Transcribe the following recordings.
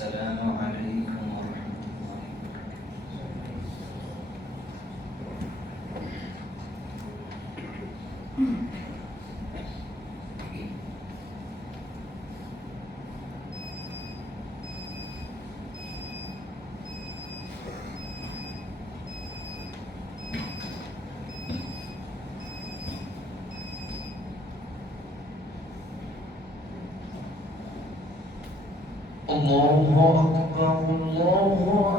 السلام عليكم الله أكبر الله أكبر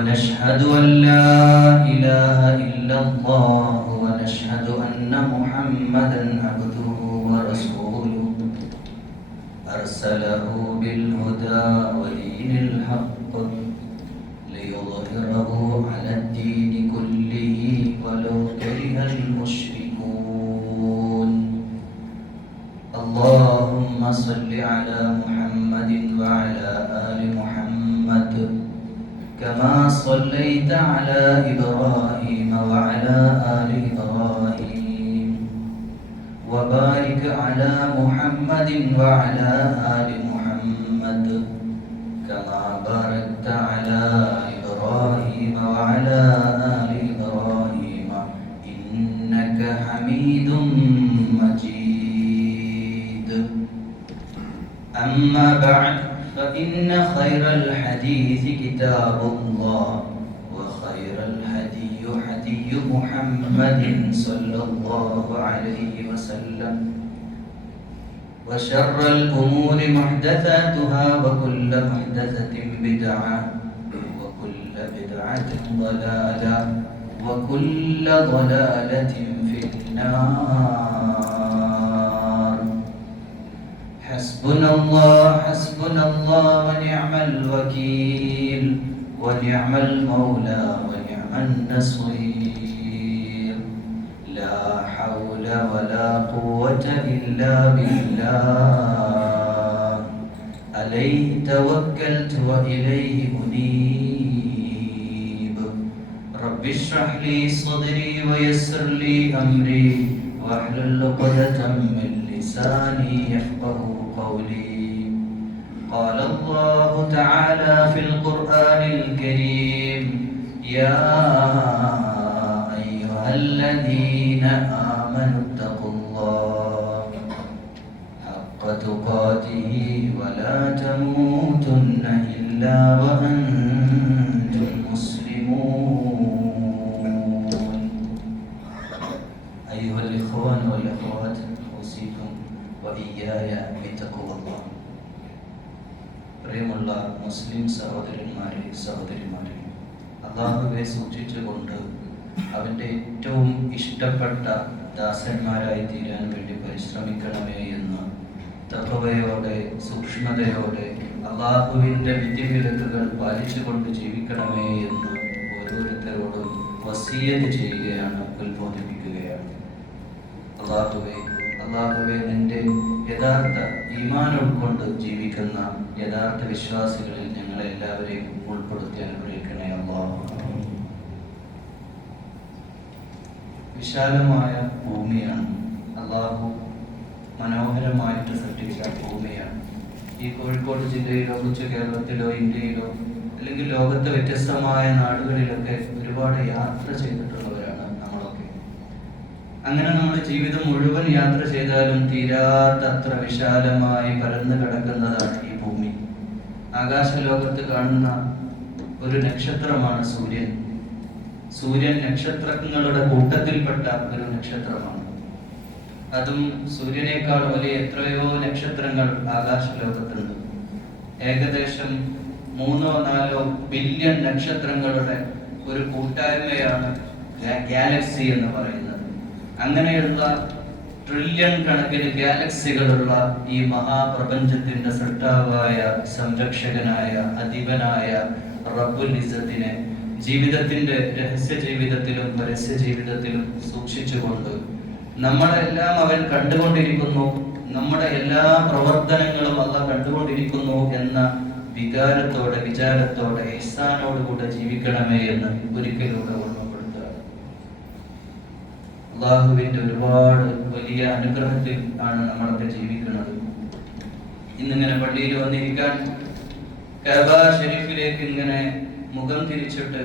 ونشهد أن لا إله إلا الله ونشهد أن محمدا عبده ورسوله. أرسله بالهدى ودين الحق ليظهره على الدين كله ولو كره المشركون. اللهم صل على محمد وعلى آل محمد. كما صليت على إبراهيم وعلى آل إبراهيم. وبارك على محمد وعلى آل صلى الله عليه وسلم. وشر الأمور محدثاتها وكل محدثة بدعة وكل بدعة ضلالة وكل ضلالة في النار. حسبنا الله حسبنا الله ونعم الوكيل ونعم المولى ونعم النصير. قوة إلا بالله. عليه توكلت وإليه أنيب. رب اشرح لي صدري ويسر لي أمري. واحلل عقدة من لساني يفقه قولي. قال الله تعالى في القرآن الكريم يا أيها الذين آمنوا اتقوا تقاته ولا تموتن إلا وأنتم مسلمون أيها الإخوان والأخوات أوصيكم وإياي بتقوى الله പ്രിയമുള്ള മുസ്ലിം സഹോദരന്മാരെ സഹോദരിമാരെ അള്ളാഹുവെ സൂക്ഷിച്ചുകൊണ്ട് അവൻ്റെ ഏറ്റവും ഇഷ്ടപ്പെട്ട ദാസന്മാരായി തീരാൻ വേണ്ടി പരിശ്രമിക്കണമേ എന്ന് തത്വയോടെ സൂക്ഷ്മതയോടെ അള്ളാഹുവിന്റെ വിധിവിലക്കുകൾ പാലിച്ചുകൊണ്ട് ജീവിക്കണമേ എന്ന് ഓരോരുത്തരോടും വസീയത് ചെയ്യുകയാണ് ഉത്ബോധിപ്പിക്കുകയാണ്. അള്ളാഹുവെ അള്ളാഹുവെ നിന്റെ യഥാർത്ഥ ഈമാൻ ഉൾക്കൊണ്ട് ജീവിക്കുന്ന യഥാർത്ഥ വിശ്വാസികളിൽ ഞങ്ങളെ എല്ലാവരെയും ഉൾപ്പെടുത്തി അനുഗ്രഹിക്കണേ അള്ളാഹു. വിശാലമായ ഭൂമിയാണ് അള്ളാഹു. മനോഹരമായിട്ട് സൃഷ്ടിച്ച ഭൂമിയാണ് ഈ കോഴിക്കോട് ജില്ലയിലോ കൊച്ചു കേരളത്തിലോ ഇന്ത്യയിലോ അല്ലെങ്കിൽ ലോകത്തെ വ്യത്യസ്തമായ നാടുകളിലൊക്കെ ഒരുപാട് യാത്ര ചെയ്തിട്ടുള്ളവരാണ് നമ്മളൊക്കെ. അങ്ങനെ നമ്മുടെ ജീവിതം മുഴുവൻ യാത്ര ചെയ്താലും തീരാത്തത്ര വിശാലമായി പരന്നു കിടക്കുന്നതാണ് ഈ ഭൂമി. ആകാശലോകത്ത് കാണുന്ന ഒരു നക്ഷത്രമാണ് സൂര്യൻ. സൂര്യൻ നക്ഷത്രങ്ങളുടെ കൂട്ടത്തിൽപ്പെട്ട ഒരു നക്ഷത്രമാണ്. അതും സൂര്യനേക്കാൾ വലിയ എത്രയോ നക്ഷത്രങ്ങൾ ആകാശലോകത്തുണ്ട്. ഏകദേശം മൂന്നോ നാലോ ബില്യൺ നക്ഷത്രങ്ങളുടെ ഒരു കൂട്ടായ്മയാണ് ഗാലക്സി എന്ന് പറയുന്നത്. അങ്ങനെയുള്ള ട്രില്യൺ കണക്കിന് ഗാലക്സികളുള്ള ഈ മഹാപ്രപഞ്ചത്തിന്റെ സൃഷ്ടാവായ സംരക്ഷകനായ അധിപനായ റബ്ബുൽ ഇസത്തിനെ ജീവിതത്തിന്റെ രഹസ്യ ജീവിതത്തിലും പരസ്യ ജീവിതത്തിലും സൂക്ഷിച്ചുകൊണ്ട് നമ്മളെല്ലാം അവൻ കണ്ടുകൊണ്ടിരിക്കുന്നു. നമ്മുടെ എല്ലാ പ്രവർത്തനങ്ങളും അല്ല കണ്ടുകൊണ്ടിരിക്കുന്നു എന്ന വികാരത്തോടെ വിചാരത്തോടെ ഇഹ്സാനോടുകൂടെ ജീവിക്കണമേ എന്ന് ഒരിക്കലൂടെ ഓർമ്മപ്പെടുത്തുക. അള്ളാഹുവിന്റെ ഒരുപാട് വലിയ അനുഗ്രഹത്തിൽ ആണ് നമ്മളൊക്കെ ജീവിക്കുന്നത്. ഇന്നിങ്ങനെ പള്ളിയിൽ വന്നിരിക്കാൻ കബാ ഷെരീഫിലേക്ക് ഇങ്ങനെ മുഖം തിരിച്ചിട്ട്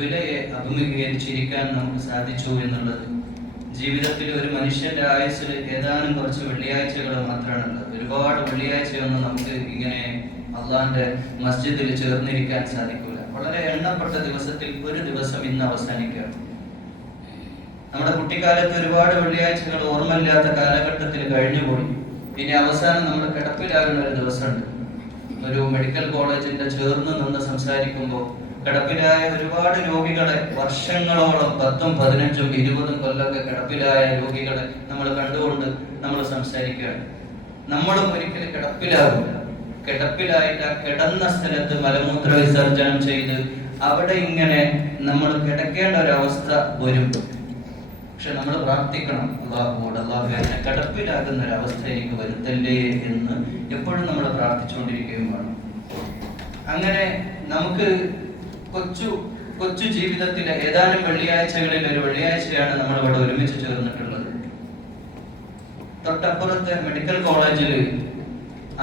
വിലയെ അഭിമുഖീകരിച്ചിരിക്കാൻ നമുക്ക് സാധിച്ചു എന്നുള്ളത് ജീവിതത്തിൽ ഒരു മനുഷ്യന്റെ ആയുസ്സിൽ ഏതാനും കുറച്ച് വെള്ളിയാഴ്ചകൾ മാത്രമാണുള്ളത്. ഒരുപാട് വെള്ളിയാഴ്ചയൊന്നും നമുക്ക് ഇങ്ങനെ അള്ളാന്റെ മസ്ജിദിൽ ചേർന്നിരിക്കാൻ സാധിക്കില്ല വളരെ എണ്ണപ്പെട്ട ദിവസത്തിൽ ഒരു ദിവസം ഇന്ന് അവസാനിക്കുകയാണ്. നമ്മുടെ കുട്ടിക്കാലത്ത് ഒരുപാട് വെള്ളിയാഴ്ചകൾ ഓർമ്മയില്ലാത്ത കാലഘട്ടത്തിൽ കഴിഞ്ഞുപോയി. പിന്നെ അവസാനം നമ്മൾ കിടപ്പിലാകുന്ന ഒരു ദിവസമുണ്ട്. ഒരു മെഡിക്കൽ കോളേജിന്റെ ചേർന്ന് നിന്ന് സംസാരിക്കുമ്പോൾ കിടപ്പിലായ ഒരുപാട് രോഗികളെ വർഷങ്ങളോളം പത്തും പതിനഞ്ചും ഇരുപതും കൊല്ലമൊക്കെ കിടപ്പിലായ രോഗികളെ നമ്മൾ കണ്ടുകൊണ്ട് നമ്മൾ സംസാരിക്കുകയാണ്. നമ്മളും ഒരിക്കലും കിടപ്പിലാകില്ല കിടപ്പിലായിട്ട് ആ കിടന്ന സ്ഥലത്ത് മലമൂത്ര വിസർജനം ചെയ്ത് അവിടെ ഇങ്ങനെ നമ്മൾ കിടക്കേണ്ട ഒരു അവസ്ഥ വരും. പക്ഷെ നമ്മൾ പ്രാർത്ഥിക്കണം അള്ളാഹുവോട് അള്ളാഹു എന്നെ കിടപ്പിലാകുന്ന ഒരു അവസ്ഥ എനിക്ക് വരുത്തല്ലേ എന്ന് എപ്പോഴും നമ്മൾ പ്രാർത്ഥിച്ചുകൊണ്ടിരിക്കുകയും വേണം. അങ്ങനെ നമുക്ക് കൊച്ചു കൊച്ചു ജീവിതത്തിലെ ഏതാനും വെള്ളിയാഴ്ചകളിൽ ഒരു വെള്ളിയാഴ്ചയാണ് നമ്മൾ ഇവിടെ ഒരുമിച്ച് ചേർന്നിട്ടുള്ളത്. തൊട്ടപ്പുറത്തെ മെഡിക്കൽ കോളേജിൽ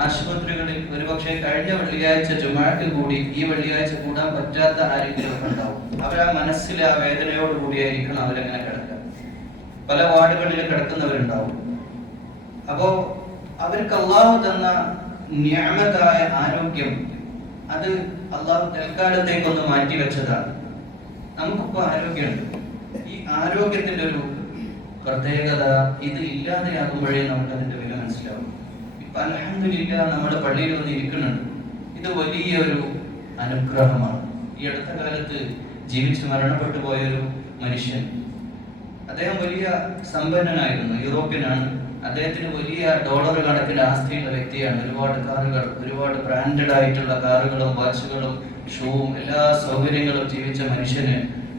ആശുപത്രികളിൽ ഒരുപക്ഷെ കഴിഞ്ഞ വെള്ളിയാഴ്ച ജുമാക്ക് കൂടി ഈ വെള്ളിയാഴ്ച കൂടാൻ പറ്റാത്ത ആരെങ്കിലും ഉണ്ടാവും. അവരാ മനസ്സിൽ ആ വേദനയോട് കൂടിയായിരിക്കണം അവരങ്ങനെ കിടക്കുക. പല വാർഡുകളിൽ കിടക്കുന്നവരുണ്ടാവും. അപ്പോ അവർക്ക് അള്ളാഹു തന്ന ന്യാമതായ ആരോഗ്യം അത് അള്ളാഹു തൽക്കാലത്തേക്കൊന്ന് മാറ്റി വെച്ചതാണ് നമുക്കിപ്പോ ആരോഗ്യമുണ്ട്. ഈ ആരോഗ്യത്തിന്റെ ഒരു പ്രത്യേകത ഇത് ഇല്ലാതെയാകുമ്പോഴേ നമുക്ക് അതിന്റെ വില മനസ്സിലാവും. ഇപ്പൊ അലഹമില്ല നമ്മുടെ പള്ളിയിൽ വന്ന് ഇരിക്കുന്നുണ്ട്. ഇത് വലിയൊരു അനുഗ്രഹമാണ്. ഈ അടുത്ത കാലത്ത് ജീവിച്ച് മരണപ്പെട്ടു പോയൊരു മനുഷ്യൻ. അദ്ദേഹം വലിയ സമ്പന്നനായിരുന്നു യൂറോപ്യനാണ്. അദ്ദേഹത്തിന് വലിയ ഡോളർ കണക്കിന് ആസ്തിയുള്ള വ്യക്തിയാണ്. ഒരുപാട് കാറുകൾ ഒരുപാട് ബ്രാൻഡഡ് ആയിട്ടുള്ള കാറുകളും വാച്ചുകളും ഷൂവും എല്ലാ സൗകര്യങ്ങളും ജീവിച്ച മനുഷ്യന്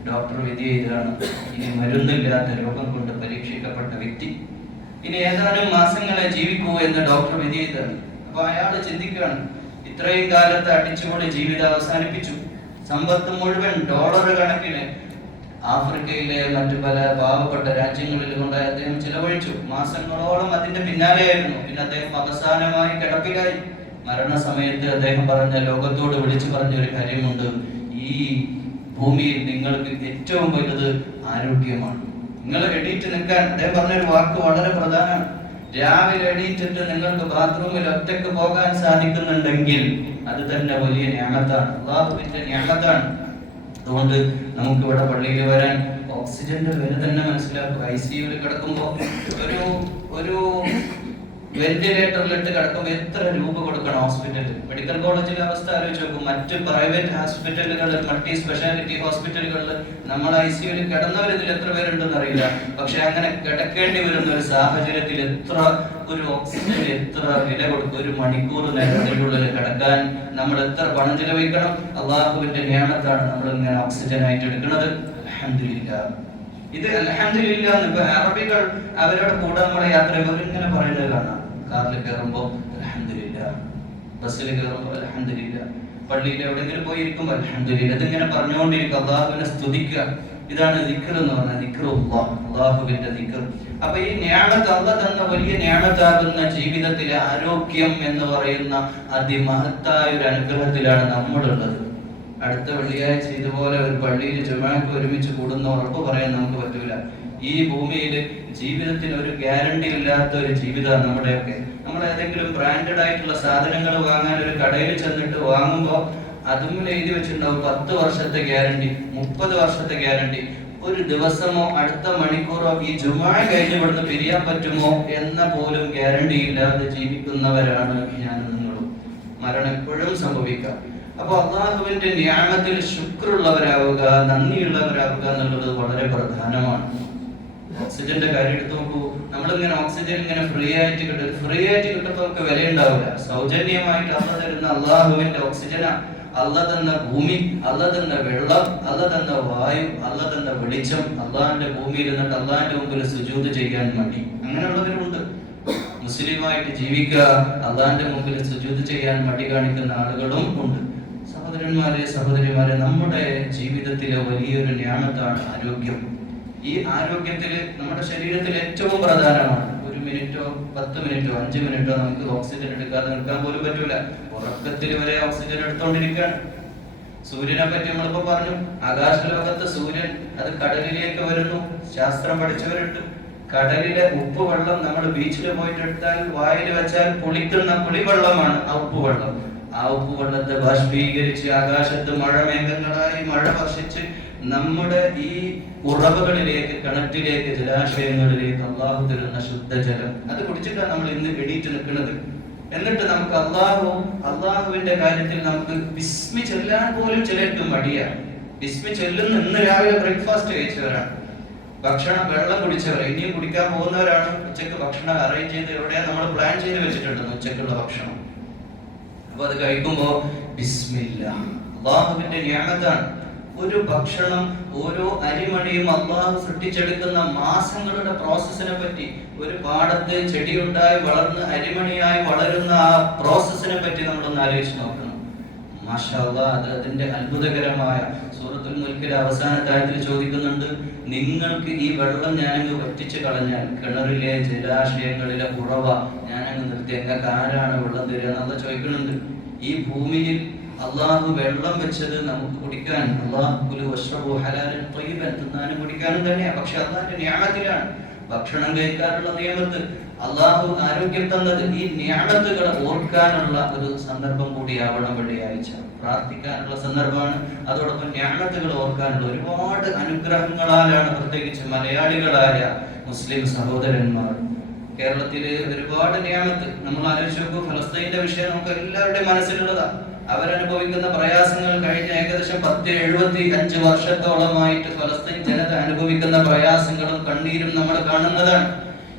ഡോക്ടർ വിധി ചെയ്തതാണ് ഇനി മരുന്നില്ലാത്ത രോഗം കൊണ്ട് പരീക്ഷിക്കപ്പെട്ട വ്യക്തി. ഇനി ഏതാനും മാസങ്ങളെ ജീവിക്കൂ എന്ന് ഡോക്ടർ വിധി ചെയ്തതാണ് അപ്പൊ അയാൾ ചിന്തിക്കുകയാണ് ഇത്രയും കാലത്ത് അടിച്ചുപൊളി ജീവിതം അവസാനിപ്പിച്ചു. സമ്പത്ത് മുഴുവൻ ഡോളർ കണക്കിന് ആഫ്രിക്കയിലെ മറ്റു പല പാവപ്പെട്ട രാജ്യങ്ങളിൽ കൊണ്ട് അദ്ദേഹം ചിലവഴിച്ചു. മാസങ്ങളോളം അതിന്റെ പിന്നാലെയായിരുന്നു. പിന്നെ അദ്ദേഹം അവസാനമായി കിടപ്പിലായി. മരണസമയത്ത് അദ്ദേഹം പറഞ്ഞ ലോകത്തോട് വിളിച്ചു പറഞ്ഞ ഒരു കാര്യമുണ്ട്. ഈ ഭൂമിയിൽ നിങ്ങൾക്ക് ഏറ്റവും വലുത് ആരോഗ്യമാണ്. നിങ്ങൾ എണീറ്റ് നിൽക്കാൻ അദ്ദേഹം പറഞ്ഞൊരു വാക്ക് വളരെ പ്രധാനമാണ്. രാവിലെ എണീറ്റിട്ട് നിങ്ങൾക്ക് ബാത്റൂമിൽ ഒറ്റയ്ക്ക് പോകാൻ സാധിക്കുന്നുണ്ടെങ്കിൽ അത് തന്നെ വലിയ ഞാനത്താണ് അള്ളാഹുവിന്റെ ന്യാമത്താണ് അതുകൊണ്ട് നമുക്ക് ഇവിടെ പള്ളിയിൽ വരാൻ ഓക്സിജന്റെ വില തന്നെ മനസ്സിലാക്കുക. ഐ സിയുവിൽ കിടക്കുമ്പോൾ ഒരു ഒരു വെന്റിലേറ്ററിലിട്ട് കിടക്കുമ്പോൾ എത്ര രൂപ കൊടുക്കണം ഹോസ്പിറ്റലിൽ മെഡിക്കൽ കോളേജിലെ അവസ്ഥ ആലോചിച്ച് നോക്കും. മറ്റ് പ്രൈവറ്റ് ഹോസ്പിറ്റലുകളിൽ മൾട്ടി സ്പെഷ്യാലിറ്റി ഹോസ്പിറ്റലുകളിൽ നമ്മൾ ഐ സിയുവിൽ കിടന്നവർ ഇതിൽ എത്ര പേരുണ്ടെന്ന് അറിയില്ല. പക്ഷെ അങ്ങനെ കിടക്കേണ്ടി വരുന്ന ഒരു സാഹചര്യത്തിൽ എത്ര ഒരു ഓക്സിജൻ എത്ര വില കൊടുക്കും ഒരു മണിക്കൂർ നേരം അതിന്റെ ഉള്ളിൽ കിടക്കാൻ നമ്മൾ എത്ര പണം ചെലവഴിക്കണം? അള്ളാഹുവിന്റെ നിയമത്താണ് നമ്മൾ ഇങ്ങനെ ഓക്സിജൻ ആയിട്ട് എടുക്കുന്നത്. ഇത് അലഹമില്ല അറബികൾ അവരുടെ കൂടെ നമ്മളെ യാത്ര ഇങ്ങനെ പറയുന്നത് കാണാം. കാറിൽ കയറുമ്പോ അലഹമില്ല ബസ്സിൽ കയറുമ്പോ അൽഹംദുലില്ലാ പള്ളിയിൽ എവിടെയെങ്കിലും പോയി ഇരിക്കുമ്പോൾ അൽഹംദുലില്ലാ. ഇതിങ്ങനെ പറഞ്ഞുകൊണ്ടിരിക്കുക അള്ളാഹുവിനെ സ്തുതിക്കുക. ഇതാണ് ദിക്കർ എന്ന് പറഞ്ഞാൽ ദിക്ർ അള്ളാഹുവിന്റെ നിക്കർ അപ്പൊ ഈ ഞാണത്ത് അല്ല തന്ന വലിയ ഞാണത്താകുന്ന ജീവിതത്തിലെ ആരോഗ്യം എന്ന് പറയുന്ന അതിമഹത്തായ ഒരു അനുഗ്രഹത്തിലാണ് നമ്മളുള്ളത്. അടുത്ത വെള്ളിയാഴ്ച ഇതുപോലെ ഒരു പള്ളിയിൽ ജുമാക്ക് ഒരുമിച്ച് കൂടുന്ന ഉറപ്പ് പറയാൻ നമുക്ക് പറ്റൂല. ഈ ഭൂമിയിൽ ജീവിതത്തിന് ഒരു ഗ്യാരണ്ടി ഇല്ലാത്ത ഒരു ജീവിതമാണ് നമ്മുടെയൊക്കെ. നമ്മൾ ഏതെങ്കിലും ബ്രാൻഡഡ് ആയിട്ടുള്ള സാധനങ്ങൾ വാങ്ങാൻ ഒരു കടയിൽ ചെന്നിട്ട് വാങ്ങുമ്പോൾ അതും എഴുതി വെച്ചിട്ടുണ്ടാവും. പത്ത് വർഷത്തെ ഗ്യാരണ്ടി മുപ്പത് വർഷത്തെ ഗ്യാരണ്ടി ഒരു ദിവസമോ അടുത്ത മണിക്കൂറോ ഈ ജുമാ കഴിഞ്ഞ് ഇവിടുന്ന് പിരിയാൻ പറ്റുമോ എന്ന പോലും ഗ്യാരണ്ടി ഇല്ലാതെ ജീവിക്കുന്നവരാണ് ഞാൻ നിങ്ങളും മരണം എപ്പോഴും സംഭവിക്കാം. അപ്പൊ അള്ളാഹുവിന്റെ ന്യായത്തിൽ ശുക്രുള്ളവരാവുക നന്ദിയുള്ളവരാവുക എന്നുള്ളത് വളരെ പ്രധാനമാണ്. ഓക്സിജന്റെ കാര്യം എടുത്ത് നോക്കൂ. നമ്മളിങ്ങനെ ഓക്സിജൻ ഇങ്ങനെ ഫ്രീ ആയിട്ട് കിട്ടും. ഫ്രീ ആയിട്ട് കിട്ടുമ്പോൾ നമുക്ക് വിലയുണ്ടാവില്ല. സൗജന്യമായിട്ട് അല്ല തരുന്ന അള്ളാഹുവിന്റെ ഓക്സിജന. അല്ല തന്ന ഭൂമി അല്ല തന്ന വെള്ളം അല്ല തന്ന വായു അല്ല തന്ന വെളിച്ചം അള്ളാഹിന്റെ ഭൂമിയിൽ നിന്നിട്ട് അള്ളാഹിന്റെ മുമ്പിൽ സുജൂത് ചെയ്യാൻ മടി. അങ്ങനെയുള്ളവരുണ്ട് മുസ്ലിമായിട്ട് ജീവിക്കുക അള്ളാഹിന്റെ മുമ്പിൽ സുജൂത് ചെയ്യാൻ മടി കാണിക്കുന്ന ആളുകളും ഉണ്ട്. സഹോദരന്മാരെ സഹോദരിമാരെ നമ്മുടെ ജീവിതത്തിലെ വലിയൊരു ജ്ഞാനത്താണ് ആരോഗ്യം. ഈ ആരോഗ്യത്തിൽ നമ്മുടെ ശരീരത്തിൽ ഏറ്റവും പ്രധാനമാണ്. ഒരു മിനിറ്റോ പത്ത് മിനിറ്റോ അഞ്ച് മിനിറ്റോ നമുക്ക് ഓക്സിജൻ എടുക്കാതെ നിൽക്കാൻ പോലും പറ്റൂല. ഉറക്കത്തിൽ വരെ ഓക്സിജൻ എടുത്തോണ്ടിരിക്കുകയാണ് സൂര്യനെ പറ്റി നമ്മളിപ്പോ പറഞ്ഞു. ആകാശ ലോകത്ത് സൂര്യൻ അത് കടലിലേക്ക് വരുന്നു. ശാസ്ത്രം പഠിച്ചവരുണ്ട്. കടലിലെ ഉപ്പ് വെള്ളം നമ്മൾ ബീച്ചിൽ പോയിട്ട് എടുത്താൽ വായിൽ വെച്ചാൽ പുളിക്കുന്ന പുളിവെള്ളമാണ് ആ ഉപ്പ് വെള്ളം. ആ ഉപ്പ് വെള്ളത്തെ ബാഷ്പീകരിച്ച് ആകാശത്ത് മഴ മേഘങ്ങളായി മഴ വർഷിച്ച് നമ്മുടെ ഈ ഉറവുകളിലേക്ക് കിണറ്റിലേക്ക് ജലാശയങ്ങളിലേക്ക് അള്ളാഹു തരുന്ന ശുദ്ധജലം അത് കുടിച്ചിട്ടാണ് നമ്മൾ ഇന്ന് എണീറ്റ് നിൽക്കുന്നത്. എന്നിട്ട് നമുക്ക് അള്ളാഹു അള്ളാഹുവിന്റെ കാര്യത്തിൽ നമുക്ക് വിസ്മി ചെല്ലാൻ പോലും ചിലർക്ക് മടിയാണ് വിസ്മി ചെല്ലുന്ന ഇന്ന് രാവിലെ ബ്രേക്ക്ഫാസ്റ്റ് കഴിച്ചവരാണ്. ഭക്ഷണം വെള്ളം കുടിച്ചവർ ഇനിയും കുടിക്കാൻ പോകുന്നവരാണ്. ഉച്ചയ്ക്ക് ഭക്ഷണം അറേഞ്ച് ചെയ്ത് എവിടെയാ നമ്മൾ പ്ലാൻ ചെയ്ത് വെച്ചിട്ടുണ്ടെന്ന് ഉച്ചക്കുള്ള ഭക്ഷണം. അപ്പൊ അത് കഴിക്കുമ്പോ ബിസ്മില്ല. അള്ളാഹുവിന്റെ ന്യാമത്താണ്. ഒരു ഭക്ഷണം ഓരോ അരിമണിയും അള്ളാഹു സൃഷ്ടിച്ചെടുക്കുന്ന മാസങ്ങളുടെ പ്രോസസ്സിനെ പറ്റി ഒരു പാടത്ത് ചെടിയുണ്ടായി വളർന്ന് അരിമണിയായി വളരുന്ന ആ പ്രോസസ്സിനെ പറ്റി നമ്മളൊന്ന് ആലോചിച്ച് നോക്കണം. മാഷാ അല്ലാ, അത് അതിന്റെ അത്ഭുതകരമായ സൂറത്തുൽ മുൽക്കിൽ അവസാന കാര്യത്തിൽ ചോദിക്കുന്നുണ്ട് നിങ്ങൾക്ക് ഈ വെള്ളം ഞാനങ്ങ് വറ്റിച്ച് കളഞ്ഞാൽ കിണറിലെ ജലാശയങ്ങളിലെ ഉറവ ഞാനങ്ങ് നിർത്തി ആരാണ് വെള്ളം തരിക? എന്നുള്ള ചോദിക്കുന്നുണ്ട്. ഈ ഭൂമിയിൽ അള്ളാഹു വെള്ളം വെച്ചത് നമുക്ക് കുടിക്കാൻ അള്ളാഹു തിന്നാനും കുടിക്കാനും തന്നെയാണ് പക്ഷെ അള്ളാഹിന്റെ ന്യാമത്തിലാണ് ഭക്ഷണം കഴിക്കാനുള്ള നിയമത്ത് അള്ളാഹു ആരോഗ്യം തന്നത്. ഈ ന്യാമത്തുകളെ ഓർക്കാനുള്ള ഒരു സന്ദർഭം കൂടിയാവണം വെള്ളിയാഴ്ച. പ്രാർത്ഥിക്കാനുള്ള സന്ദർഭമാണ്. അതോടൊപ്പം ന്യാമത്തുകൾ ഓർക്കാനുള്ള ഒരുപാട് അനുഗ്രഹങ്ങളാലാണ് പ്രത്യേകിച്ച് മലയാളികളായ മുസ്ലിം സഹോദരന്മാർ. കേരളത്തിലെ ഒരുപാട് നിയമത്ത്. നമ്മൾ ആലോചിച്ച് നോക്കൂ ഫലസ്തീന്റെ വിഷയം നമുക്ക് എല്ലാവരുടെയും മനസ്സിലുള്ളതാ. അവരനുഭവിക്കുന്ന പ്രയാസങ്ങൾ കഴിഞ്ഞ ഏകദേശം പത്ത് എഴുപത്തി അഞ്ച് വർഷത്തോളമായിട്ട് ഫലസ്തീൻ ജനത അനുഭവിക്കുന്ന പ്രയാസങ്ങളും കണ്ണീരും നമ്മൾ കാണുന്നതാണ്.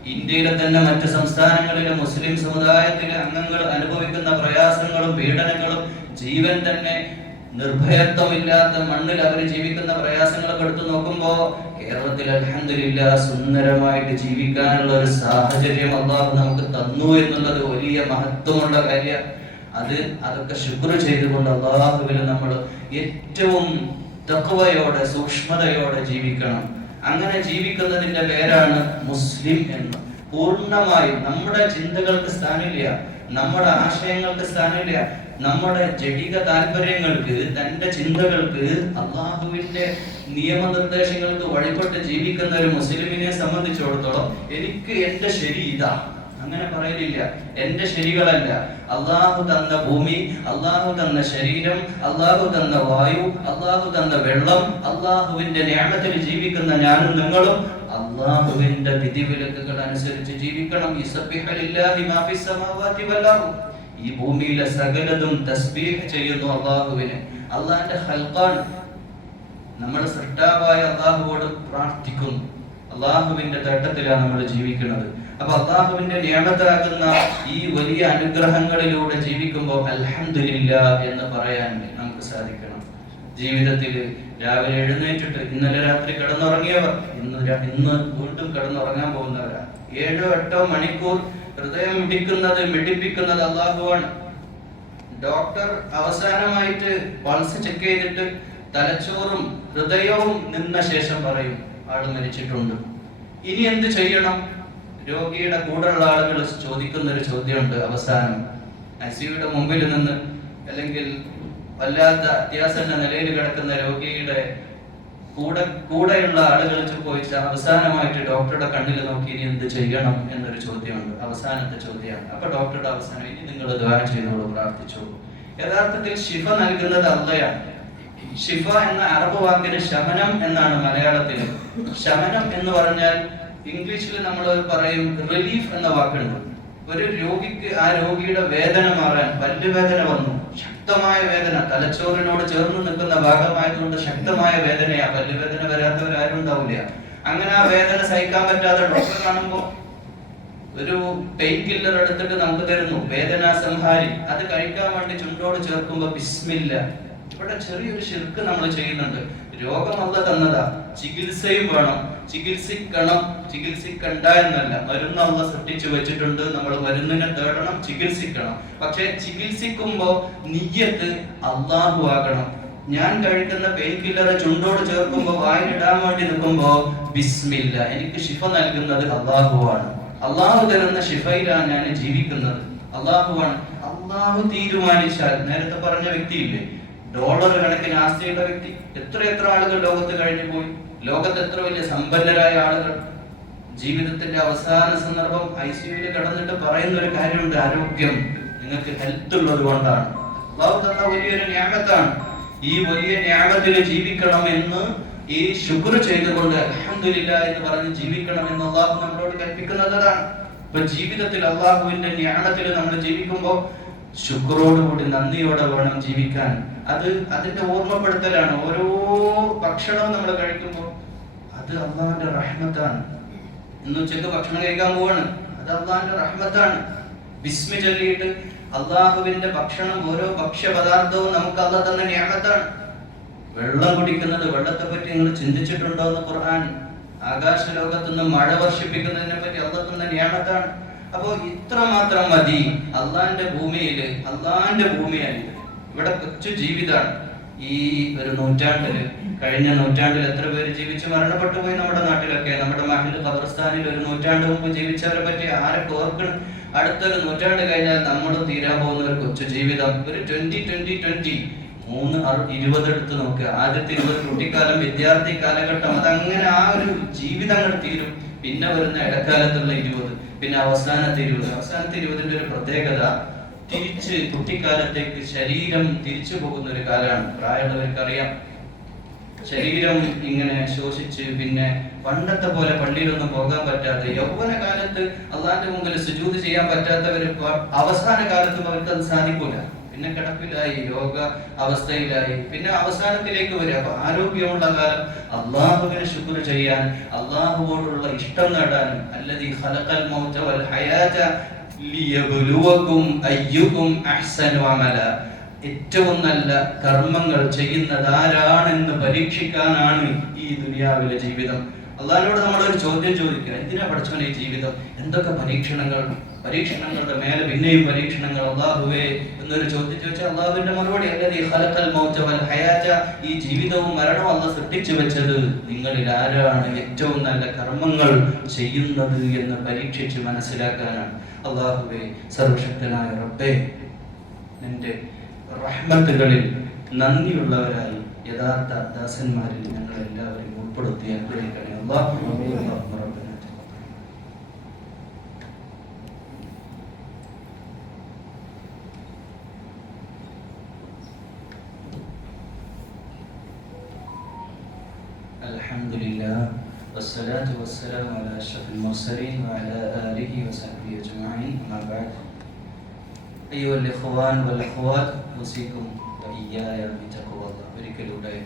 ഇന്ത്യയിലെ തന്നെ മറ്റ് സംസ്ഥാനങ്ങളിലെ മുസ്ലിം സമുദായത്തിലെ അംഗങ്ങൾ അനുഭവിക്കുന്ന പ്രയാസങ്ങളും പീഡനങ്ങളും ജീവൻ തന്നെ നിർഭയത്വമില്ലാത്ത മണ്ണിൽ അവർ ജീവിക്കുന്ന പ്രയാസങ്ങളൊക്കെ എടുത്തു നോക്കുമ്പോ കേരളത്തിൽ അലഹമില്ല സുന്ദരമായിട്ട് ജീവിക്കാനുള്ള ഒരു സാഹചര്യം അള്ളാഹു നമുക്ക് തന്നു എന്നുള്ളത് വലിയ മഹത്വമുള്ള കാര്യം അത് അതൊക്കെ ശുക്ർ ചെയ്തുകൊണ്ട് അള്ളാഹുവിൽ നമ്മൾ ഏറ്റവും തക്കവയോടെ സൂക്ഷ്മതയോടെ ജീവിക്കണം. അങ്ങനെ ജീവിക്കുന്നതിന്റെ പേരാണ് മുസ്ലിം എന്ന്. പൂർണമായും നമ്മുടെ ചിന്തകൾക്ക് സ്ഥാനമില്ല നമ്മുടെ ആശയങ്ങൾക്ക് സ്ഥാനമില്ല നമ്മുടെ ജടിക താല്പര്യങ്ങൾക്ക് തന്റെ ചിന്തകൾക്ക് അള്ളാഹുവിന്റെ നിയമനിർദ്ദേശങ്ങൾക്ക് വഴിപ്പെട്ട് ജീവിക്കുന്ന ഒരു മുസ്ലിമിനെ സംബന്ധിച്ചിടത്തോളം എനിക്ക് എന്റെ ശരി ഇതാ. അങ്ങനെ പറയലില്ല. എന്റെ ശരികളല്ല. അള്ളാഹു തന്ന ഭൂമി അള്ളാഹു തന്ന ശരീരം അള്ളാഹു തന്ന വായു അള്ളാഹു തന്ന വെള്ളം അള്ളാഹുവിന്റെ ന്യാമത്തിൽ ജീവിക്കുന്ന ഞാനും നിങ്ങളും അള്ളാഹുവിന്റെ വിധിവിലക്കുകൾ അനുസരിച്ച് ജീവിക്കണം. ഈ ഭൂമിയിലെ സകലതും തസ്ബീഹ് ചെയ്യുന്നു അള്ളാഹുവിന്. അള്ളാഹിന്റെ ഹൽക്കാൻ നമ്മൾ സൃഷ്ടാവായ അള്ളാഹുവോട് പ്രാർത്ഥിക്കുന്നു. അള്ളാഹുവിന്റെ തട്ടത്തിലാണ് നമ്മൾ ജീവിക്കുന്നത്. അപ്പൊ അള്ളാഹുവിന്റെ നിയമത്താകുന്ന ഈ വലിയ അനുഗ്രഹങ്ങളിലൂടെ ജീവിക്കുമ്പോൾ അലഹമില്ല എന്ന് പറയാൻ നമുക്ക് സാധിക്കണം. ജീവിതത്തിൽ രാവിലെ എഴുന്നേറ്റിട്ട് ഇന്നലെ രാത്രി കിടന്നുറങ്ങിയവർ ഇന്ന് ഇന്ന് വീണ്ടും കിടന്നുറങ്ങാൻ പോകുന്നവരാ. ഏഴോ എട്ടോ മണിക്കൂർ ഹൃദയം മിടിക്കുന്നത് മിടിപ്പിക്കുന്നത് അള്ളാഹുവാണ്. ഡോക്ടർ അവസാനമായിട്ട് പൾസ് ചെക്ക് ചെയ്തിട്ട് തലച്ചോറും ഹൃദയവും നിന്ന ശേഷം പറയും ആൾ മരിച്ചിട്ടുണ്ട്. ഇനി എന്ത് ചെയ്യണം? രോഗിയുടെ കൂടെയുള്ള ആളുകൾ ചോദിക്കുന്ന ഒരു ചോദ്യമുണ്ട് അവസാനം. ഐസിയുടെ മുമ്പിൽ നിന്ന് അല്ലെങ്കിൽ വല്ലാത്ത അത്യാസന്ന നിലയിൽ കിടക്കുന്ന രോഗിയുടെ കൂടെ കൂടെയുള്ള ആളുകൾ ചോദിച്ച അവസാനമായിട്ട് ഡോക്ടറുടെ കണ്ണിൽ നോക്കി ഇനി എന്ത് ചെയ്യണം എന്നൊരു ചോദ്യമുണ്ട്. അവസാനത്തെ ചോദ്യമാണ്. അപ്പൊ ഡോക്ടറുടെ അവസാനം ഇനി നിങ്ങൾ ദ്വാരം ചെയ്തോളൂ പ്രാർത്ഥിച്ചോളൂ. യഥാർത്ഥത്തിൽ ശിഫ നൽകുന്നത് അള്ളയാണ്. ശിഫ എന്ന അറബ് വാക്കിന് ശമനം എന്നാണ് മലയാളത്തിൽ. ശമനം എന്ന് പറഞ്ഞാൽ ഇംഗ്ലീഷിൽ നമ്മൾ പറയും റിലീഫ് എന്ന വാക്കുണ്ട്. ഒരു രോഗിക്ക് ആ രോഗിയുടെ വേദന മാറാൻ പല്ലുവേദന വന്നു ശക്തമായ വേദന തലച്ചോറിനോട് ചേർന്ന് നിൽക്കുന്ന ഭാഗമായതുകൊണ്ട് ശക്തമായ വേദനയാ പല്ലുവേദന വരാത്തവരാരും ഉണ്ടാവില്ല അങ്ങനെ ആ വേദന സഹിക്കാൻ പറ്റാതെ ഡോക്ടർ കാണുമ്പോൾ ഒരു പെയിൻ കില്ലർ എടുത്തിട്ട് നമുക്ക് തരുന്നു വേദന സംഹാരി അത് കഴിക്കാൻ വേണ്ടി ചുണ്ടോട് ചേർക്കുമ്പോ ബിസ്മില്ല. ഇവിടെ ചെറിയൊരു ശിർക്ക് നമ്മൾ ചെയ്യുന്നുണ്ട്. രോഗം അല്ല തന്നതാ ചികിത്സയും വേണം. ചികിത്സിക്കണം. ചികിത്സിക്കണ്ട എന്നല്ല. മരുന്ന് അല്ല സൃഷ്ടിച്ചു വെച്ചിട്ടുണ്ട്. നമ്മൾ മരുന്നിനെ തേടണം ചികിത്സിക്കണം. പക്ഷെ ചികിത്സിക്കുമ്പോ നിയ്യത്ത് അള്ളാഹു ആകണം. ഞാൻ കഴിക്കുന്ന പെയിൻ കില്ലറെ ചുണ്ടോട് ചേർക്കുമ്പോ വായിലിടാൻ വേണ്ടി നിൽക്കുമ്പോ ബിസ്മില്ല. എനിക്ക് ശിഫ നൽകുന്നത് അള്ളാഹുവാണ് അള്ളാഹു തരുന്ന ശിഫയിലാണ് ഞാൻ ജീവിക്കുന്നത്. അള്ളാഹുവാണ് അള്ളാഹു തീരുമാനിച്ചാൽ നേരത്തെ പറഞ്ഞ വ്യക്തിയില്ലേ? ഡോളർ കണക്കിന് ആസ്തിയുള്ള വ്യക്തി എത്ര എത്ര ആളുകൾ ലോകത്ത് കഴിഞ്ഞു പോയി ലോകത്ത് എത്ര വലിയ സമ്പന്നരായ ആളുകൾ? ജീവിതത്തിന്റെ അവസാന സന്ദർഭം ഐ സിയുവിൽ കിടന്നിട്ട് പറയുന്ന ഒരു കാര്യമുണ്ട് ആരോഗ്യം. നിങ്ങൾക്ക് ഹെൽത്ത് ഉള്ളത് കൊണ്ടാണ്. വലിയൊരു ന്യായത്താണ്. ഈ വലിയ ന്യായത്തിൽ ജീവിക്കണം എന്ന് ഈ ശുക്ർ ചെയ്തുകൊണ്ട് അലഹമില്ല എന്ന് പറഞ്ഞ് ജീവിക്കണം എന്ന് അള്ളാഹു നമ്മളോട് കൽപ്പിക്കുന്നത് അതാണ് ഇപ്പൊ ജീവിതത്തിൽ അള്ളാഹുവിന്റെ ജ്ഞാനത്തിൽ നമ്മൾ ജീവിക്കുമ്പോൾ ശുക്രോടുകൂടി നന്ദിയോടെ വേണം ജീവിക്കാൻ. അത് അതിന്റെ ഓർമ്മപ്പെടുത്തലാണ്. ഓരോ ഭക്ഷണവും നമ്മൾ കഴിക്കുമ്പോൾ അത് അള്ളാഹിന്റെ റഹ്മത്താണ്. ഇന്ന് ഉച്ചയ്ക്ക് ഭക്ഷണം കഴിക്കാൻ പോവാണ്. അത് അള്ളാഹിന്റെ റഹ്മത്താണ്. ബിസ്മി ചൊല്ലിയിട്ട് അള്ളാഹുവിന്റെ ഭക്ഷണം ഓരോ ഭക്ഷ്യപദാർത്ഥവും നമുക്ക് അള്ളാഹ് തന്ന ന്യാമത്താണ്. വെള്ളം കുടിക്കുന്നത് വെള്ളത്തെ പറ്റി നിങ്ങൾ ചിന്തിച്ചിട്ടുണ്ടോ എന്ന് ഖുർആൻ? ആകാശ ലോകത്തു നിന്ന് മഴ വർഷിപ്പിക്കുന്നതിനെ പറ്റി അള്ളാഹ് തന്ന ന്യാമത്താണ്. അപ്പോ ഇത്ര മാത്രം മതി. അള്ളാഹിന്റെ ഭൂമിയിൽ അള്ളാഹിന്റെ ഭൂമിയാണ് ഇത്. ഇവിടെ കൊച്ചു ജീവിതമാണ് ഈ ഒരു നൂറ്റാണ്ടിൽ കഴിഞ്ഞ നൂറ്റാണ്ടിൽ എത്ര പേര് ജീവിച്ച് മരണപ്പെട്ടു പോയി നമ്മുടെ നാട്ടിലൊക്കെ? നമ്മുടെ നാട്ടിൽ ഖബർസ്ഥാനിൽ ഒരു നൂറ്റാണ്ട് മുമ്പ് ജീവിച്ചവരെ പറ്റി ആരൊക്കെ ഓർക്കണം? അടുത്തൊരു നൂറ്റാണ്ട് കഴിഞ്ഞാൽ നമ്മൾ തീരാൻ പോകുന്ന ഒരു കൊച്ചു ജീവിതം. ഒരു ട്വന്റി ട്വന്റി ട്വന്റി മൂന്ന് ഇരുപത് എടുത്ത് നോക്കുക ആദ്യത്തെ ഇരുപത് കുട്ടിക്കാലം വിദ്യാർത്ഥി കാലഘട്ടം അതങ്ങനെ ആ ഒരു ജീവിതങ്ങൾ തീരും. പിന്നെ വരുന്ന ഇടക്കാലത്തുള്ള ഇരുപത്. പിന്നെ അവസാനത്തെ ഇരുപത്. അവസാനത്തെ ഇരുപതിന്റെ ഒരു പ്രത്യേകത തിരിച്ച് കുട്ടിക്കാലത്തേക്ക് ശരീരം തിരിച്ചു പോകുന്ന ഒരു കാലമാണ്. പ്രായമുള്ളവർക്കറിയാം. ശരീരം ഇങ്ങനെ ശോഷിച്ച് പിന്നെ പണ്ടത്തെ പോലെ പള്ളിയിലൊന്നും പോകാൻ പറ്റാതെ യൗവന കാലത്ത് അള്ളാന്റെ മുമ്പിൽ സുജൂത് ചെയ്യാൻ പറ്റാത്തവർ അവസാന കാലത്തും അവർക്ക് അത് സാധിക്കൂല. പിന്നെ കിടപ്പിലായി യോഗ അവസ്ഥയിലായി പിന്നെ അവസാനത്തിലേക്ക് വരിക. അപ്പൊ ആരോഗ്യമുള്ള കാലം അള്ളാഹുവിന് ശുക്ർ ചെയ്യാൻ അള്ളാഹുവോടുള്ള ഇഷ്ടം നേടാനും അല്ലതി ഏറ്റവും നല്ല കർമ്മങ്ങൾ ചെയ്യുന്നത് ആരാണെന്ന് പരീക്ഷിക്കാനാണ് ഈ ദുനിയാവിലെ ജീവിതം. അള്ളാഹിനോട് നമ്മളൊരു ചോദ്യം ചോദിക്കുക എന്തിനാ പഠിച്ചവൻ ഈ ജീവിതം? എന്തൊക്കെ പരീക്ഷണങ്ങൾ? പരീക്ഷണങ്ങളുടെ മേലെ പിന്നെയും പരീക്ഷണങ്ങൾ അള്ളാഹുവേ എന്നൊരു ചോദ്യം ചോദിച്ചാൽ അള്ളാഹുവിന്റെ മറുപടി അല്ലെങ്കിൽ ഈ ജീവിതവും മരണവും അള്ളാഹ് സൃഷ്ടിച്ചു വെച്ചത് നിങ്ങളിൽ ആരാണ് ഏറ്റവും നല്ല കർമ്മങ്ങൾ ചെയ്യുന്നത് എന്ന് പരീക്ഷിച്ച് മനസ്സിലാക്കാനാണ്. അള്ളാഹുവേ സർവശക്തനായ റബ്ബേ നിന്റെ റഹ്മത്തുകളിൽ നന്ദിയുള്ളവരായി യഥാർത്ഥ ദാസന്മാരിൽ ഞങ്ങൾ എല്ലാവരെയും ഉൾപ്പെടുത്തി അനുഗ്രഹിക്കണേ معكم يومين مرة ثلاثة الحمد لله والصلاة والسلام على أشرف المرسلين وعلى آله وصحبه أجمعين أما بعد أيها الإخوان والأخوات أوصيكم وإياي بتقوى الله بركة الولاية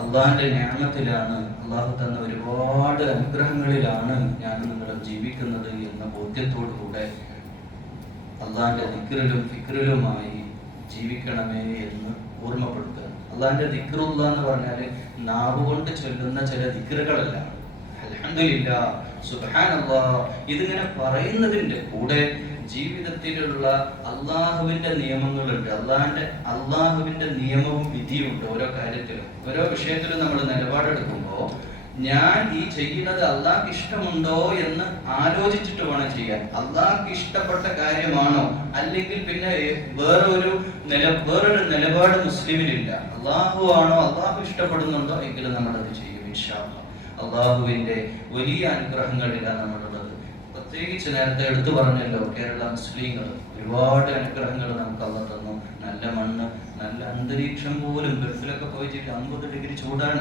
അള്ളാഹിന്റെ ജ്ഞാനത്തിലാണ് അള്ളാഹു തന്ന ഒരുപാട് അനുഗ്രഹങ്ങളിലാണ് ഞാൻ നിങ്ങൾ ജീവിക്കുന്നത് എന്ന ബോധ്യത്തോടുകൂടെ അള്ളാഹിന്റെ ദിക്റിലും ഫിക്റിലുമായി ജീവിക്കണമേ എന്ന് ഓർമ്മപ്പെടുത്തുക. അള്ളാഹിന്റെ ദിക്റുള്ള എന്ന് പറഞ്ഞാൽ നാവ് കൊണ്ട് ചൊല്ലുന്ന ചില ദിക്റുകളല്ല. അൽഹംദുലില്ലാ സുബ്ഹാനല്ലാ ഇതിങ്ങനെ പറയുന്നതിന്റെ കൂടെ ജീവിതത്തിലുള്ള അള്ളാഹുവിന്റെ നിയമങ്ങളുണ്ട്. അള്ളാഹിന്റെ അള്ളാഹുവിന്റെ നിയമവും വിധിയുണ്ട് ഓരോ കാര്യത്തിലും. ഓരോ വിഷയത്തിലും നമ്മൾ നിലപാടെടുക്കുമ്പോൾ ഞാൻ ഈ ചെയ്യുന്നത് അള്ളാഹ്ക്ക് ഇഷ്ടമുണ്ടോ എന്ന് ആലോചിച്ചിട്ട് വേണം ചെയ്യാൻ. അള്ളാഹ്ക്ക് ഇഷ്ടപ്പെട്ട കാര്യമാണോ? അല്ലെങ്കിൽ പിന്നെ വേറൊരു നില വേറൊരു നിലപാട് മുസ്ലിമിനില്ല അള്ളാഹു ആണോ അള്ളാഹു ഇഷ്ടപ്പെടുന്നുണ്ടോ എങ്കിലും നമ്മളത് ചെയ്യും ഇൻഷാ. അള്ളാഹുവിന്റെ വലിയ അനുഗ്രഹങ്ങളിലാണ് നമ്മളുള്ളത്. പ്രത്യേകിച്ച് നേരത്തെ എടുത്തു പറഞ്ഞല്ലോ കേരള മുസ്ലിങ്ങൾ ഒരുപാട് അനുഗ്രഹങ്ങൾ നമുക്ക് അവർ തന്നു. നല്ല മണ്ണ് നല്ല അന്തരീക്ഷം പോലും. ഗൾഫിലൊക്കെ പോയി ചെയ്ത് അമ്പത് ഡിഗ്രി ചൂടാണ്.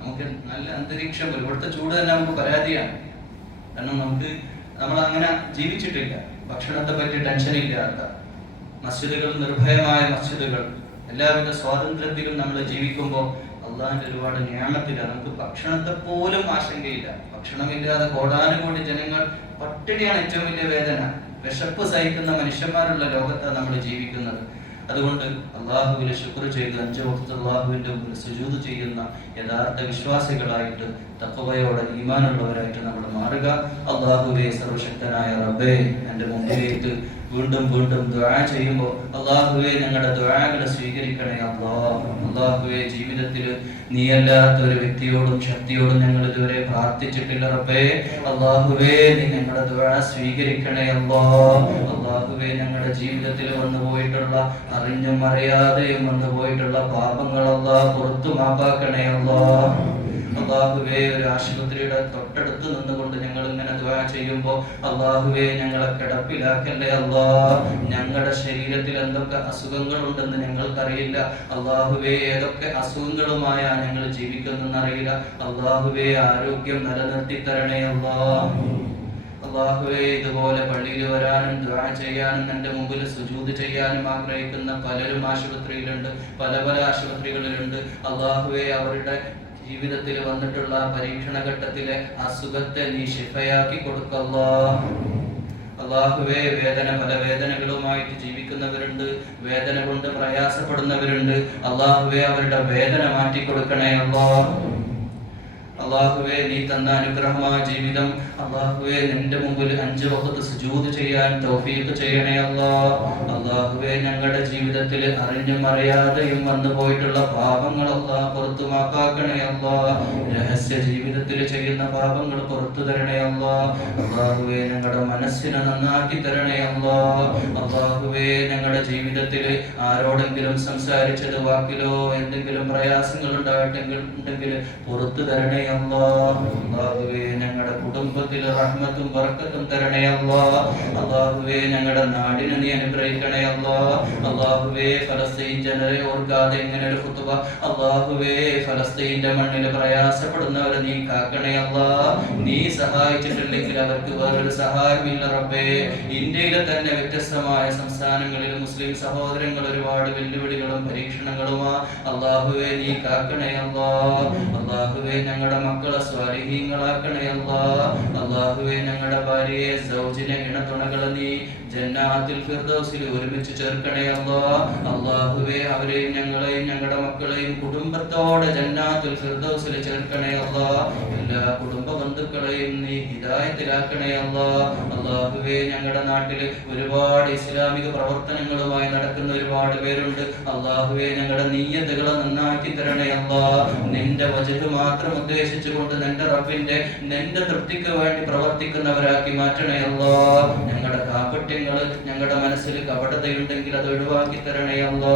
നമുക്ക് നല്ല അന്തരീക്ഷം ഇവിടുത്തെ ചൂട് തന്നെ നമുക്ക് പരാതിയാണ്. കാരണം നമുക്ക് നമ്മൾ അങ്ങനെ ജീവിച്ചിട്ടില്ല. ഭക്ഷണത്തെ പറ്റി ടെൻഷൻ ഇല്ലാത്ത മസ്ജിദുകൾ നിർഭയമായ മസ്ജിദുകൾ എല്ലാവിധ സ്വാതന്ത്ര്യത്തിലും നമ്മൾ ജീവിക്കുമ്പോൾ അള്ളാഹിന്റെ ഒരുപാട് ന്യാമത്തിലാണ്. നമുക്ക് ഭക്ഷണത്തെ പോലും ആശങ്കയില്ല. ഭക്ഷണമില്ലാതെ കോടാനുകോടി ജനങ്ങൾ പട്ടിണിയാണ് ഏറ്റവും വലിയ വേദന. വിശപ്പ് സഹിക്കുന്ന മനുഷ്യന്മാരുള്ള ലോകത്താണ് നമ്മൾ ജീവിക്കുന്നത്. അതുകൊണ്ട് അള്ളാഹുവിനെ ശുക്ർ ചെയ്ത് അഞ്ചു വക്ത അള്ളാഹുവിന്റെ മുമ്പിൽ സുജൂത് ചെയ്യുന്ന യഥാർത്ഥ വിശ്വാസികളായിട്ട് തക്കവയോടെ ഈമാനുള്ളവരായിട്ട് നമ്മൾ മാറുക. അള്ളാഹുവെ സർവശക്തനായ റബ്ബെ എന്റെ മുമ്പിലേക്ക് വീണ്ടും വീണ്ടും ദുആ ചെയ്യുമ്പോൾ അള്ളാഹുവെ ഞങ്ങളുടെ ദുആകളെ സ്വീകരിക്കണേ അള്ളാഹ് അള്ളാഹുവെ ജീവിതത്തിൽ നീയല്ലാത്ത ഒരു വ്യക്തിയോടും ശക്തിയോടും ഞങ്ങൾ ഇതുവരെ പ്രാർത്ഥിച്ചിട്ടില്ല റബ്ബേ. അള്ളാഹുവേ നീ ഞങ്ങളുടെ ദുആ സ്വീകരിക്കണേ അള്ളാഹ് അള്ളാഹുവേ ഞങ്ങളുടെ ജീവിതത്തിൽ വന്നു പോയിട്ടുള്ള അറിഞ്ഞും അറിയാതെയും വന്നു പോയിട്ടുള്ള പാപങ്ങൾ അള്ളാഹ് പുറത്തു മാപ്പാക്കണേ അള്ളാഹ് അള്ളാഹുവേ ഒരു ആശുപത്രിയുടെ തൊട്ടടുത്ത് നിന്നുകൊണ്ട് ഞങ്ങൾ ഇങ്ങനെ ദ്വാ ചെയ്യുമ്പോൾ അള്ളാഹുവേ ഞങ്ങളെ കിടപ്പിലാക്കല്ലേ അള്ളാ. ഞങ്ങളുടെ ശരീരത്തിൽ എന്തൊക്കെ അസുഖങ്ങളുണ്ടെന്ന് ഞങ്ങൾക്കറിയില്ല. അള്ളാഹുവേ ഏതൊക്കെ അസുഖങ്ങളുമായാ ഞങ്ങൾ ജീവിക്കുന്നെന്ന് അറിയില്ല അള്ളാഹുവേ ആരോഗ്യം നിലനിർത്തി തരണേ അള്ളാ. അള്ളാഹുവേ ഇതുപോലെ പള്ളിയിൽ വരാനും ദ്വാ ചെയ്യാനും എന്റെ മുമ്പിൽ സുജൂത് ചെയ്യാനും ആഗ്രഹിക്കുന്ന പലരും ആശുപത്രിയിലുണ്ട് പല പല ആശുപത്രികളിലുണ്ട്. അള്ളാഹുവേ അവരുടെ ജീവിതത്തിൽ വന്നിട്ടുള്ള പരീക്ഷണ ഘട്ടത്തിലെ അസുഖത്തെ നീ ശിഫയാക്കി കൊടുക്കല്ലോ അള്ളാഹുവേ വേദന പല വേദനകളുമായിട്ട് ജീവിക്കുന്നവരുണ്ട് വേദന കൊണ്ട് പ്രയാസപ്പെടുന്നവരുണ്ട്. അള്ളാഹുവേ അവരുടെ വേദന മാറ്റി കൊടുക്കണേ അള്ളാഹ് അള്ളാഹുവേ നീ തന്ന അനുഗ്രഹമായ ജീവിതം. അള്ളാഹുവെ നിന്റെ മുമ്പിൽ അഞ്ച് വക്കത്ത് സുജൂത് ചെയ്യാൻ തൗഫീഖ് ചെയ്യണേ അല്ലാ അള്ളാഹുവെ ഞങ്ങളുടെ ജീവിതത്തിൽ അറിഞ്ഞും അറിയാതെയും വന്നു പോയിട്ടുള്ള പാപങ്ങൾ അല്ലാ പുറത്തു മാപ്പാക്കണേ അല്ലാ രഹസ്യ ജീവിതത്തിൽ ചെയ്യുന്ന പാപങ്ങൾ പുറത്തു തരണേ അല്ലാ അള്ളാഹുവെ ഞങ്ങളുടെ മനസ്സിനെ നന്നാക്കി തരണേ അല്ലാ അള്ളാഹുവെ ഞങ്ങളുടെ ജീവിതത്തിൽ ആരോടെങ്കിലും സംസാരിച്ചത് വാക്കിലോ എന്തെങ്കിലും പ്രയാസങ്ങൾ ഉണ്ടായിട്ടെങ്കിൽ ഉണ്ടെങ്കിൽ പുറത്തു തരണേ അല്ലാഹുവേ ഞങ്ങളുടെ കുടുംബത്തിൽ റഹ്മത്തും ബർക്കത്തും തരണേ അള്ളാ അല്ലാഹുവേ ഞങ്ങളുടെ നാടിനെ നീ അനുഗ്രഹിക്കണേ അള്ളാ അല്ലാഹുവേ ഫലസ്തീൻ ജനരെ ഓർക്കാതെ ഇങ്ങനെ ഒരു കുത്തുവ അല്ലാഹുവേ ഫലസ്തീന്റെ മണ്ണിൽ പ്രയാസപ്പെടുന്നവരെ നീ കാക്കണേ അള്ളാ നീ സഹായിച്ചിട്ടില്ലെങ്കിൽ അവർക്ക് വേറൊരു സഹായമില്ല റബ്ബേ. ഇന്ത്യയിലെ തന്നെ വ്യത്യസ്തമായ സംസ്ഥാനങ്ങളിൽ മുസ്ലിം സഹോദരങ്ങൾ ഒരുപാട് വെല്ലുവിളികളും പരീക്ഷണങ്ങളുമാ. അള്ളാഹുവേ നീ കാക്കണേ അള്ളാ അള്ളാഹുവേ ഞങ്ങളുടെ മക്കളെ സ്വാലിഹീങ്ങളാക്കണേ അല്ലാ. അള്ളാഹുവെ ഞങ്ങളുടെ ഭാര്യയെ സൗജിനെ ഇണതുണകളെ നീ ജന്നാത്തിൽ ഫിർദൗസിൽ ഒരുമിച്ച് ചേർക്കണേ അല്ലാ. അള്ളാഹുവെ അവരെയും ഞങ്ങളെയും ഞങ്ങളുടെ മക്കളെയും കുടുംബത്തോടെ ജന്നാത്തിൽ ഫിർദൗസിൽ ചേർക്കണേ അല്ലാ. എല്ലാ കുടുംബ ബന്ധുക്കളെയും നീ ഹിദായത്തിലാക്കണേ അല്ലാ. അള്ളാഹുവെ ഞങ്ങളുടെ നാട്ടിൽ ഒരുപാട് ഇസ്ലാമിക പ്രവർത്തനങ്ങളുമായി നടക്കുന്ന ഒരുപാട് പേരുണ്ട്. അള്ളാഹുവെ ഞങ്ങളുടെ നീയത്തുകളെ നന്നാക്കി തരണേ അല്ലാ. നിന്റെ വചത് മാത്രം ഉദ്ദേശിച്ചുകൊണ്ട് നിന്റെ റബ്ബിന്റെ നിന്റെ തൃപ്തിക്ക് വേണ്ടി പ്രവർത്തിക്കുന്നവരാക്കി മാറ്റണയല്ലോ ഞങ്ങളുടെ കാപട്യങ്ങൾ ഞങ്ങളുടെ മനസ്സിൽ കപടതയുണ്ടെങ്കിൽ അത് ഒഴിവാക്കി തരണയല്ലോ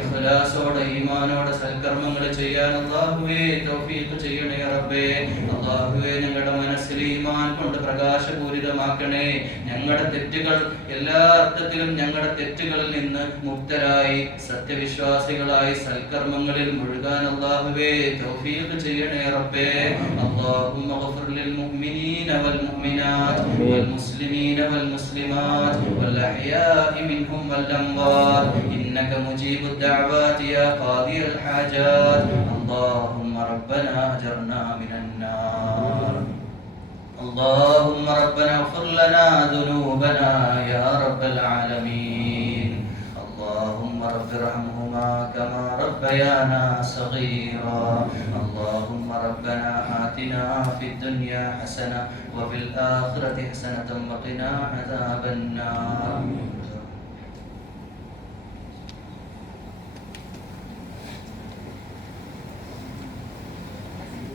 ഇഖ്ലാസോടെ ഈമാനോടെ സൽക്കർമ്മങ്ങൾ ചെയ്യാൻ അല്ലാഹുവേ തൗഫീഖ് ചെയ്യണേ റബ്ബേ. അല്ലാഹുവേ ഞങ്ങളുടെ മനസ്സിൽ ഈമാൻ കൊണ്ട് പ്രകാശപൂരിതമാക്കണേ. ഞങ്ങളുടെ തെറ്റുകൾ എല്ലാ അർത്ഥത്തിലും ഞങ്ങളുടെ തെറ്റുകളിൽ നിന്ന് മുക്തരായി സത്യവിശ്വാസികളായി സൽക്കർമ്മങ്ങളിൽ മുഴുകാൻ അല്ലാഹുവേ തൗഫീഖ് ചെയ്യണേ റബ്ബേ اللهم اغفر للمؤمنين والمؤمنات والمسلمين والمسلمات والأحياء منهم والأموات إنك مجيب الدعوات يا قاضي الحاجات اللهم ربنا أجرنا من النار اللهم ربنا اغفر لنا ذنوبنا يا رب العالمين. اللهم رب ارحمهما كما ربيانا صغيرا. اللهم ربنا آتنا في الدنيا حسنة وفي الآخرة حسنة وقنا عذاب النار.